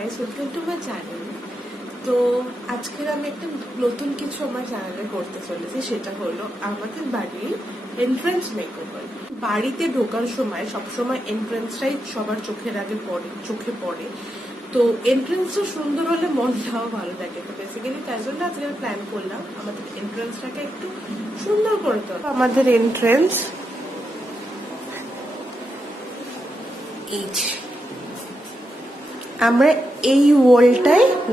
Guys, welcome to my channel. তো আজকের আমি একটা নতুন কিছু আমার চ্যানেলে করতে চলেছি, সেটা হলো আমাদের বাড়ির এন্ট্রান্স মেকওভার। বাড়িতে ঢোকার সময় সবসময় এন্ট্রান্সটাই সবার চোখে পড়ে। তো এন্ট্রান্সটা সুন্দর হলে মনটাও ভালো থাকে। তো বেসিক্যালি তাই জন্য আজকে প্ল্যান করলাম আমাদের এন্ট্রান্সটাকে একটু সুন্দর করতে হবে। আমাদের এন্ট্রান্স আমরা এই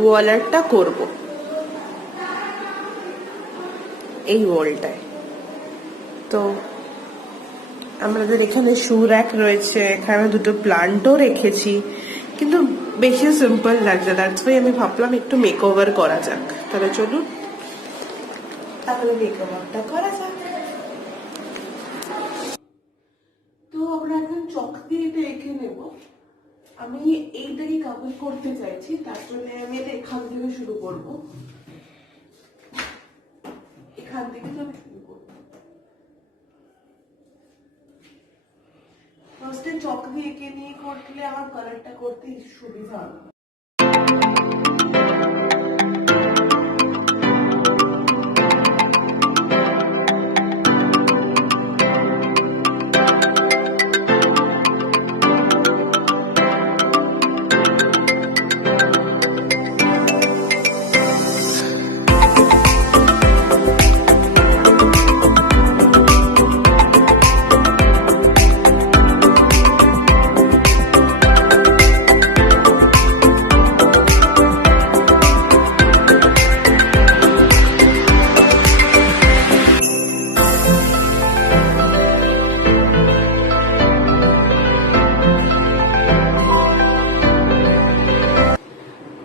ওয়াল আর্টটা করব, এই ওয়ালটায়। তো আমাদের এখানে শু র্যাক রয়েছে, এখানে দুটো প্লান্টও রেখেছি, কিন্তু বেশি সিম্পল লাগছে। দ্যাটস ওয়াই আমি ভাবলাম একটু মেকওভার করা যাক। তাহলে চলুন তাহলে মেকওভারটা করা যাক। তো আমরা এখন চক দিয়ে এটা এঁকে নেব। আমি এইটাকে কভার করতে চাইছি, তার জন্য আমি এটা এখান থেকে শুরু করব। এখান থেকে তো আমি শুরু করবো। ফার্স্টে চক দিয়ে এঁকে নিয়ে করলে আমার কালারটা করতে সুবিধা হবে।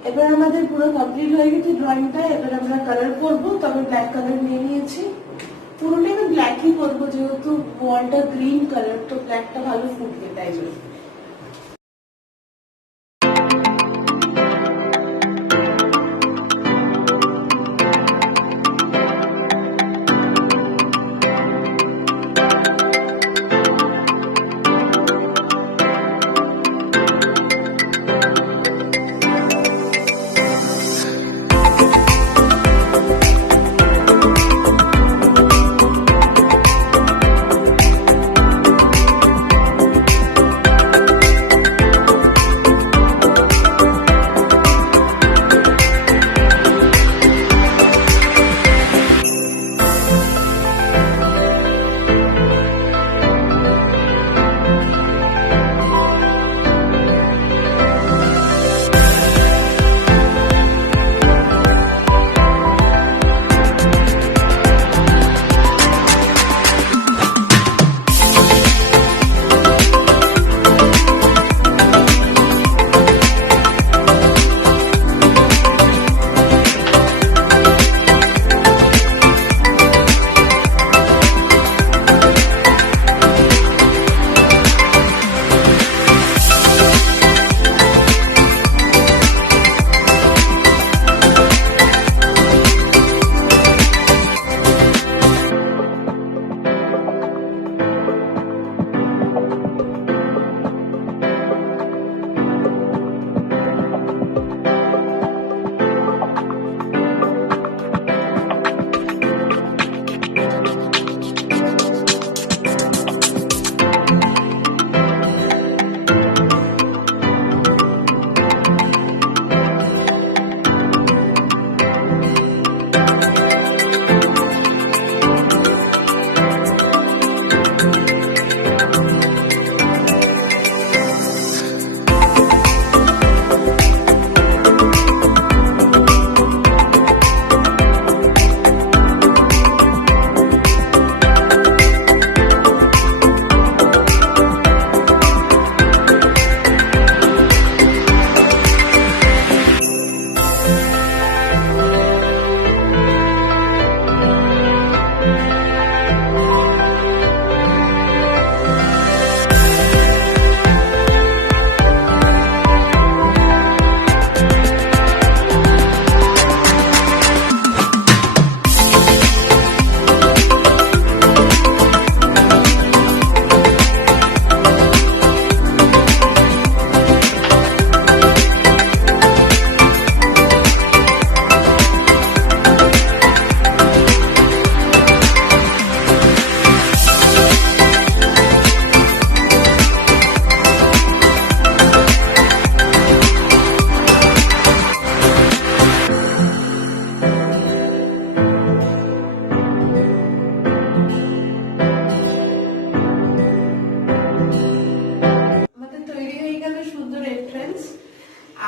এবার আমাদের পুরো কমপ্লিট হয়ে গেছে ড্রয়িংটা। এবার আমরা কালার করবো। তো আমি ব্ল্যাক কালার নিয়ে নিয়েছি, পুরোটাই আমি ব্ল্যাকই করবো, যেহেতু ওয়ালটা গ্রিন কালার, তো ব্ল্যাকটা ভালো ফুটবে তাই জন্য।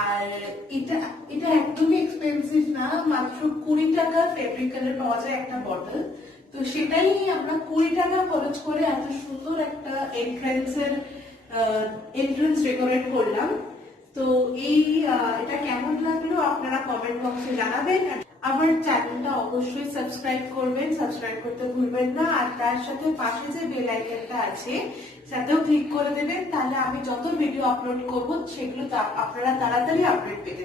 আর এটা এটা একদমই এক্সপেন্সিভ না, মাত্র 20 টাকা ফেব্রিক কালার পাওয়া যায় একটা বটল। তো সেটাই আমরা 20 টাকা খরচ করে এত সুন্দর একটা এন্ট্রান্স ডেকোরেট করলাম। তো এটা কেমন লাগলো আপনারা কমেন্ট বক্সে জানাবেন। আমার চ্যানেলটা অবশ্যই সাবস্ক্রাইব করবেন, সাবস্ক্রাইব করতে ভুলবেন না। আর তার সাথে পাশে যে বেল আইকনটা আছে সেটাও ক্লিক করে দেবেন, তাহলে আমি যত ভিডিও আপলোড করব সেগুলো আপনারা তাড়াতাড়ি আপডেট পেতে